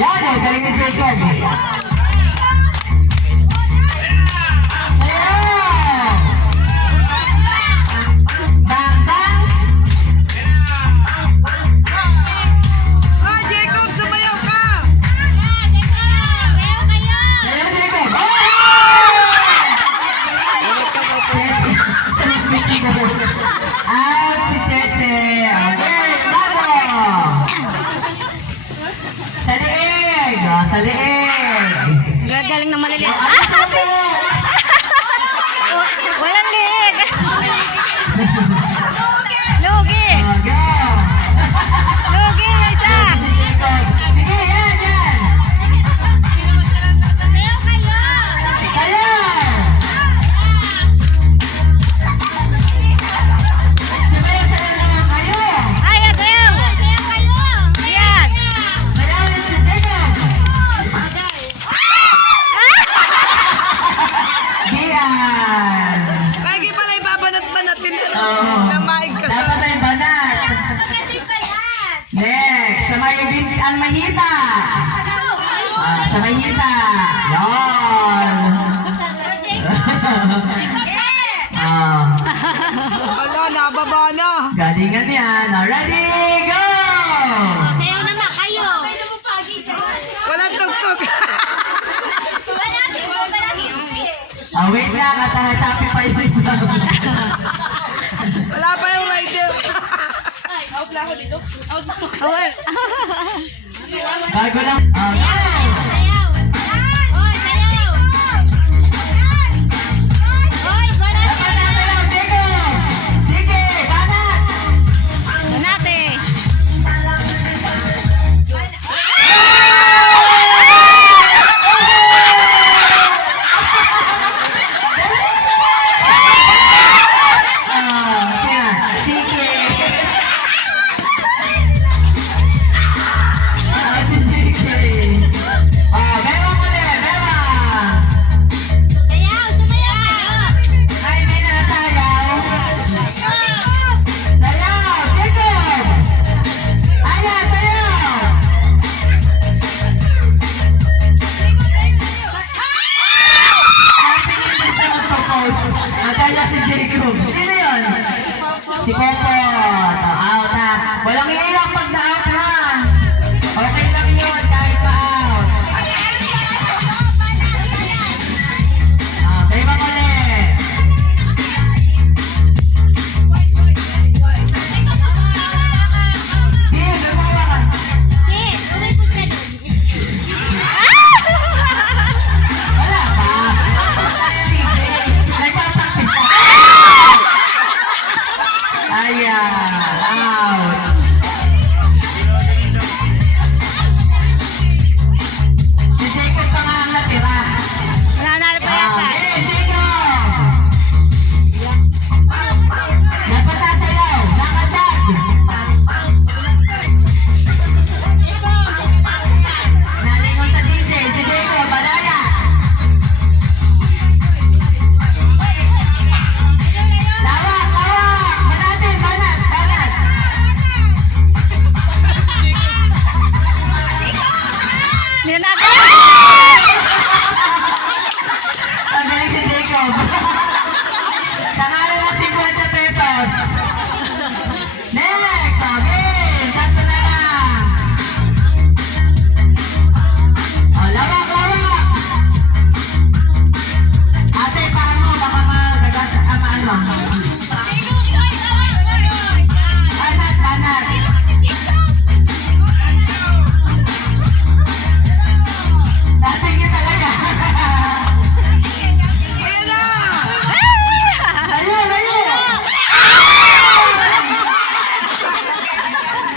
Yan, galing ni Jacob. At si Cheche. Okay, bago. Sa liig. Sa liig. Gagaling na maliliit. Walang liig. Lugi. Lugi, may isa. Sige, yan, yan. Kayo. Sabayan naman kayo. Ay, sayaw. Yan. Sayawan si Jacob. Diyan. Lagi pala ibabanat-banatin Oo. na maig ka Dapat ay banat. Next, sa may ang mahita. Sa mahita. Yan. Wala, nababa na. Galingan yan. Ready, go! Walang tugtog. Wait lang. At Shopee pa yung isa. Wala pa yung rider. Bago lang. Dapat natin lang, Jacob. Sige, banat. Manate. Sige. Sige. Beba mo din, beba. Ay, hindi na sayaw. Sayaw, Jacob. Aya, sayaw. Ang tingin din sa mag-propose. Akala si Jacob. Sino yun? Si Popot. Out ha. Walang iiyak pag na-out ha. Okay lang yun kahit pa-out. Beba mo ulit. Sige, gumawa ka. Wala pa. Nagpapractice ka. Ayan. Out. Si Jacob pa nga ang natira. Nanalo pa yata. Hey, Jacob! Dapat nasayaw. Nakatag. Nalingon sa DJ. Si Jacob, balaya. Lawak, lawak. Banatin, banat, banat. Ninanalo. Ang galing si Jacob. Sa ngalan ng 50 pesos. Next, okay. Sakto na lang. Lawak, lawak. Ate, paano? Baka magagas ang ano. Banat, banat. Lasing niya talaga. Ayan na. Layo, layo.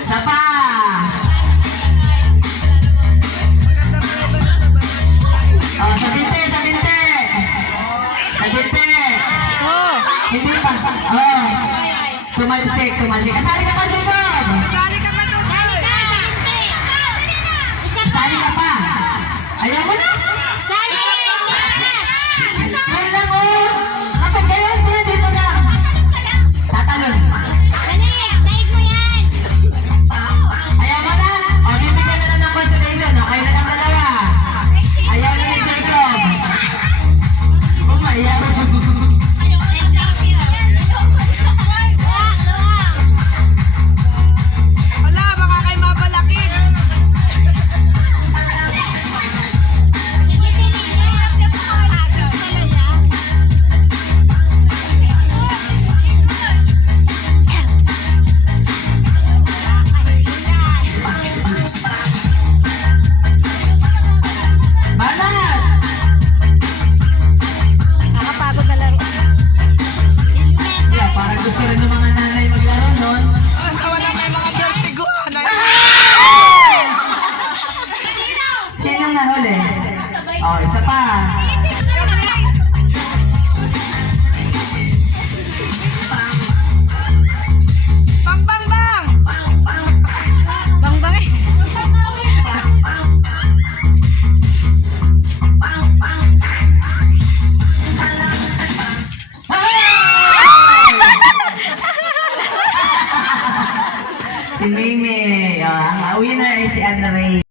Isa pa. Sa binte, sa binte. Sa binte. Oh. Hindi pa. Tumalsik, tumalsik. Kasali ka pa, Jacob. Sali ka pa doon. Kasali ka pa. Ayaw mo na. Yan lang, oh. Kapag ganyan, dito na. Tatalon. Ayaw mo na. O, bibigyan na lang ng consolation. Okay na gusto rin ng mga nanay maglaro nun. Wala may mga dirty guana. Sino na huli? Oh, isa pa. Bang bang bang. Bang bang eh. Si Mimi. Ang winner ay si Anna Ray.